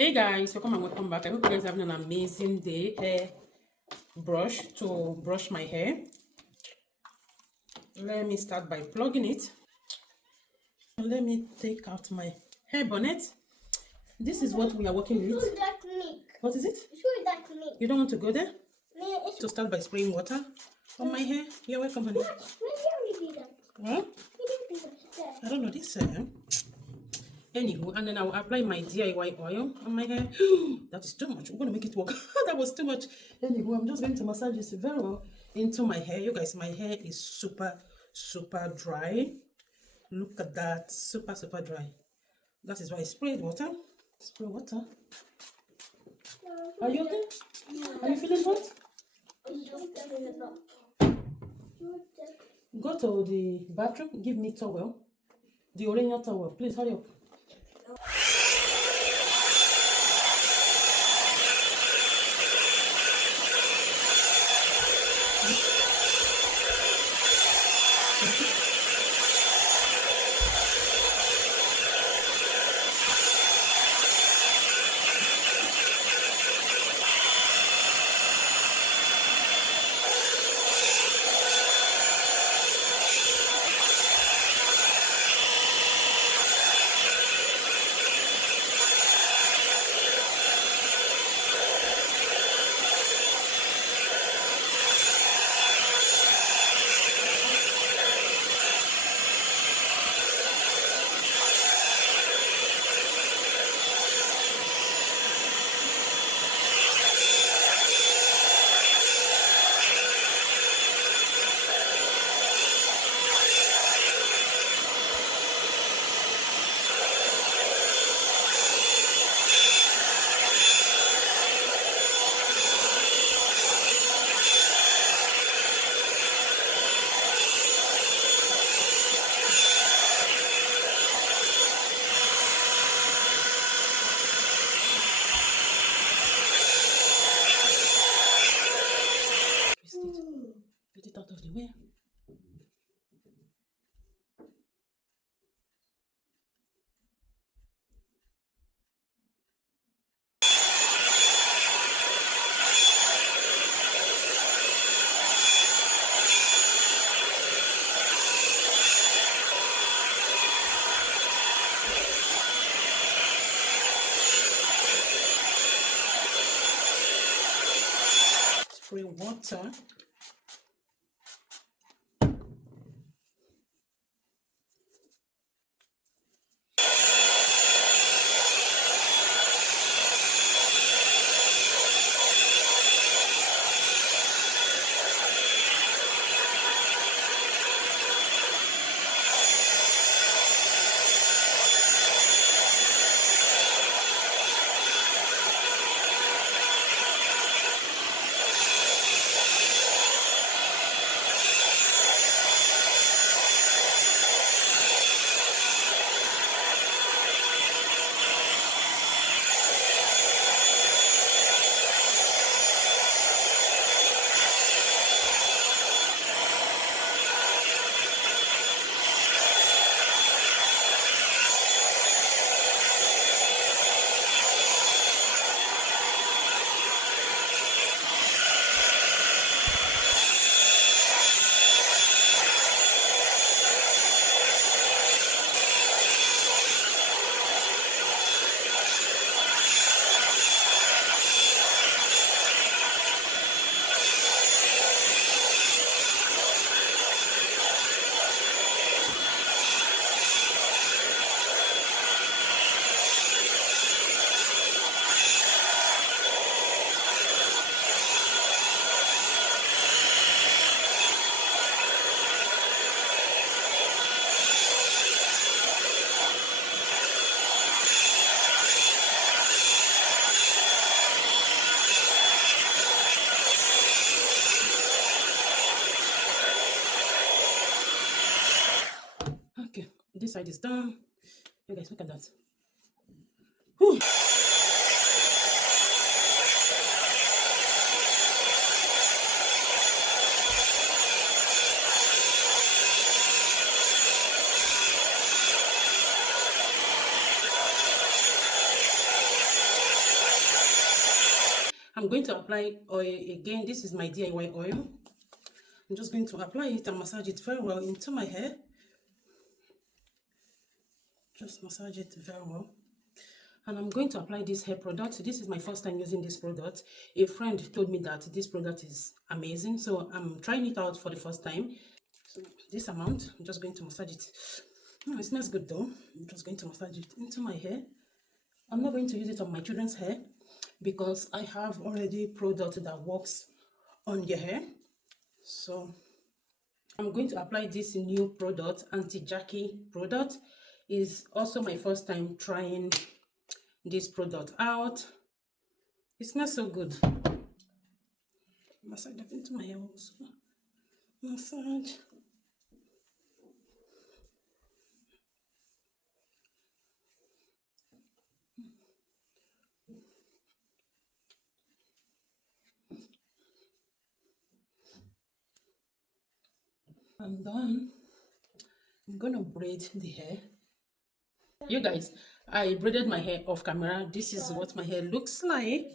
Hey guys, welcome and welcome back. I hope you guys are having an amazing day. Hair brush to brush my hair. Let me start by plugging it. Let me take out my hair bonnet. This is what we are working with. What is it? You don't want to go there? To start by spraying water on my hair. You're welcome, honey. What? I don't know this. Anywho, and then I will apply my DIY oil on my hair. That is too much. We're going to make it work. That was too much. Anywho, I'm just going to massage this very well into my hair. You guys, my hair is super dry. Look at that. Super dry. That is why I sprayed water. Spray water. Are you okay? Are you feeling hot? Go to the bathroom. Give me towel. The orange towel. Please hurry up. Get it out of the way. Spray water. Okay, this side is done. You guys, look at that. Whew. I'm going to apply oil again. This is my DIY oil. I'm just going to apply it and massage it very well into my hair. Just massage it very well. And I'm going to apply this hair product. This is my first time using this product. A friend told me that this product is amazing, so I'm trying it out for the first time. So this amount, I'm just going to massage it. It smells good though. I'm just going to massage it into my hair. I'm not going to use it on my children's hair because I have already product that works on their hair. So I'm going to apply this new product, anti-Jackie product. Is also my first time trying this product out. It smells so good. Massage that into my hair also. Massage. I'm done. I'm gonna braid the hair. You guys, I braided my hair off camera. This is what my hair looks like.